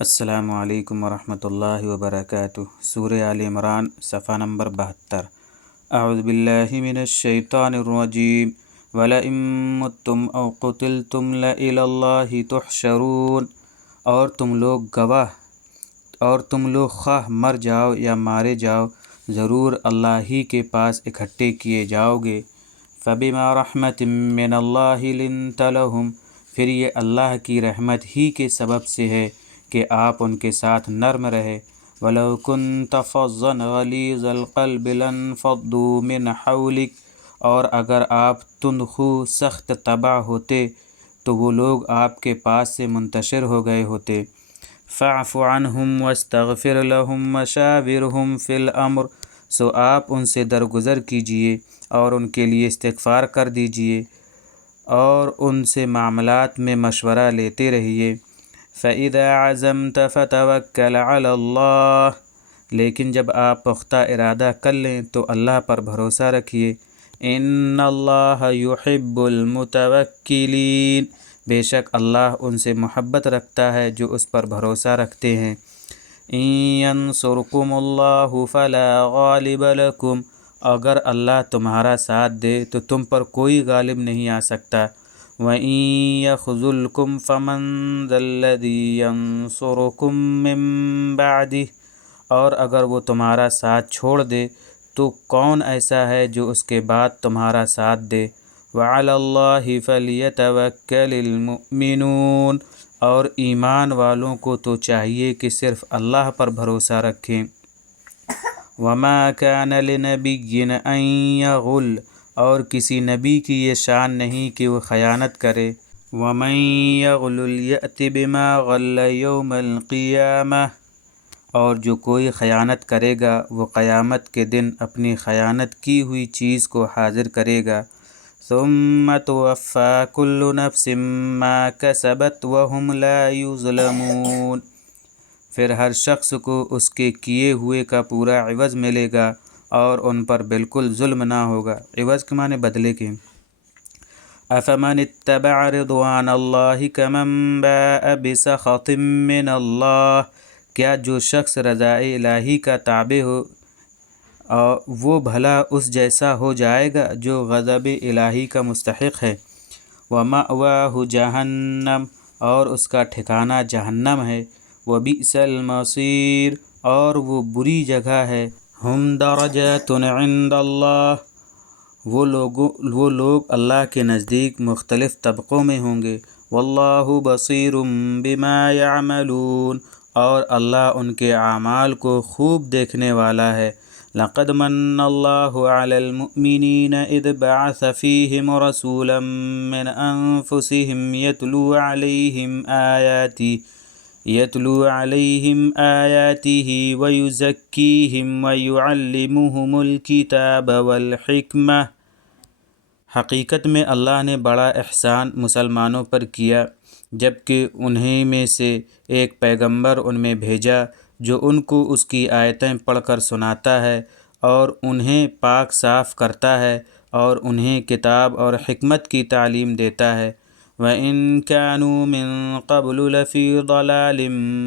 السلام علیکم ورحمۃ اللہ وبرکاتہ۔ سورہ آل عمران صفحہ نمبر 72۔ اعوذ باللہ من الشیطان الرجیم وَلَئِن مُتُّمْ أَوْ قُتِلْتُمْ لَإِلَى اللَّهِ تُحْشَرُونَ، اور تم لوگ خواہ مر جاؤ یا مارے جاؤ، ضرور اللہ ہی کے پاس اکٹھے کیے جاؤ گے۔ فَبِمَا رَحْمَةٍ مِّنَ اللَّهِ لِنتَ لَهُمْ، پھر یہ اللہ کی رحمت ہی کے سبب سے ہے کہ آپ ان کے ساتھ نرم رہے۔ وَلَوْ كُنْتَ فَظًّا غَلِيظَ الْقَلْبِ لَانفَضُّوا مِنْ حَوْلِكَ، اور اگر آپ تند خو سخت طبع ہوتے تو وہ لوگ آپ کے پاس سے منتشر ہو گئے ہوتے۔ فَاعْفُ عَنْهُمْ وَاسْتَغْفِرْ لَهُمْ وَشَاوِرْهُمْ فِي الْأَمْرِ، سو آپ ان سے درگزر کیجئے اور ان کے لیے استغفار کر دیجئے اور ان سے معاملات میں مشورہ لیتے رہیے۔ فَإِذَا عَزَمْتَ فَتَوَكَّلْ عَلَى اللَّهِ، لیکن جب آپ پختہ ارادہ کر لیں تو اللہ پر بھروسہ رکھیے۔ إِنَّ اللَّهَ يُحِبُّ الْمُتَوَكِّلِينَ، بے شک اللہ ان سے محبت رکھتا ہے جو اس پر بھروسہ رکھتے ہیں۔ إِن يَنْصُرْكُمُ اللَّهُ فَلَا غَالِبَ لَكُمْ، اگر اللہ تمہارا ساتھ دے تو تم پر کوئی غالب نہیں آ سکتا۔ وَإِن يَخْذُلْكُمْ فَمَنْ ذَا الَّذِي يَنْصُرُكُمْ مِنْ بَعْدِهِ، اور اگر وہ تمہارا ساتھ چھوڑ دے تو کون ایسا ہے جو اس کے بعد تمہارا ساتھ دے۔ وَعَلَى اللَّهِ فَلْيَتَوَكَّلِ الْمُؤْمِنُونَ، اور ایمان والوں کو تو چاہیے کہ صرف اللہ پر بھروسہ رکھیں۔ وَمَا كَانَ لِنَبِيٍّ أَن يَغُلَّ، اور کسی نبی کی یہ شان نہیں کہ وہ خیانت کرے۔ وَمَن يَغْلُلْ يَأْتِ بِمَا غَلَّ يَوْمَ الْقِيَامَةِ، اور جو کوئی خیانت کرے گا وہ قیامت کے دن اپنی خیانت کی ہوئی چیز کو حاضر کرے گا۔ ثُمَّ تُوَفَّىٰ كُلُّ نَفْسٍ مَّا كَسَبَتْ وَهُمْ لَا يُظْلَمُونَ، پھر ہر شخص کو اس کے کیے ہوئے کا پورا عوض ملے گا اور ان پر بالکل ظلم نہ ہوگا۔ عوض کے معنی بدلے کے۔ أَفَمَنِ اتَّبَعَ رِضْوَانَ اللَّهِ كَمَن بَاءَ بِسَخَطٍ مِّنَ اللَّهِ، کیا جو شخص رضائے الہی کا تابع ہو وہ بھلا اس جیسا ہو جائے گا جو غضب الہی کا مستحق ہے۔ وَمَأْوَاهُ جَہَنَّمُ، اور اس کا ٹھکانہ جہنم ہے۔ وَبِئْسَ الْمَصِيرُ، اور وہ بری جگہ ہے۔ ہم درجات عند اللہ، وہ لوگ اللہ کے نزدیک مختلف طبقوں میں ہوں گے۔ واللہ بصیر بما یعملون، اور اللہ ان کے اعمال کو خوب دیکھنے والا ہے۔ لقد من اللہ علی المؤمنین اذ بعث فیہم رسولا من انفسہم یتلو علیہم آیاتہ ویزکیہم ویعلمہم الکتاب والحکمہ، حقیقت میں اللہ نے بڑا احسان مسلمانوں پر کیا جبکہ انہیں میں سے ایک پیغمبر ان میں بھیجا جو ان کو اس کی آیتیں پڑھ کر سناتا ہے اور انہیں پاک صاف کرتا ہے اور انہیں کتاب اور حکمت کی تعلیم دیتا ہے۔ وَإِن كَانُوا مِن قَبْلُ لَفِي ضَلَالٍ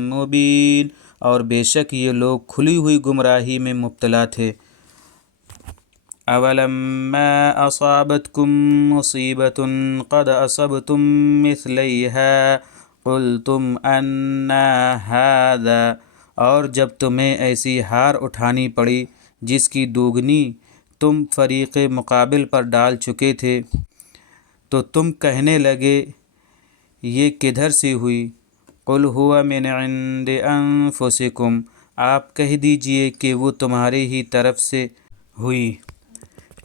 مُّبِينٍ، اور بے شک یہ لوگ کھلی ہوئی گمراہی میں مبتلا تھے۔ أَوَلَمَّا أَصَابَتْكُم مُّصِيبَةٌ قَدْ أَصَبْتُم مِّثْلَيْهَا قُلْتُمْ أَنَّىٰ هَٰذَا، اور جب تمہیں ایسی ہار اٹھانی پڑی جس کی دوگنی تم فریق مقابل پر ڈال چکے تھے تو تم کہنے لگے یہ کدھر سے ہوئی؟ قُلْ هُوَ مِنْ عِندِ أَنفُسِكُمْ، آپ کہہ دیجئے کہ وہ تمہاری ہی طرف سے ہوئی۔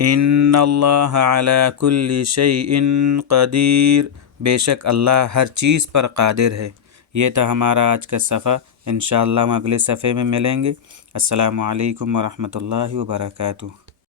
إِنَّ اللَّهَ عَلَىٰ كُلِّ شَيْءٍ قَدِيرٌ، بے شک اللہ ہر چیز پر قادر ہے۔ یہ تھا ہمارا آج کا صفحہ، انشاءاللہ ہم اگلے صفحے میں ملیں گے۔ السلام علیکم ورحمۃ اللہ وبرکاتہ۔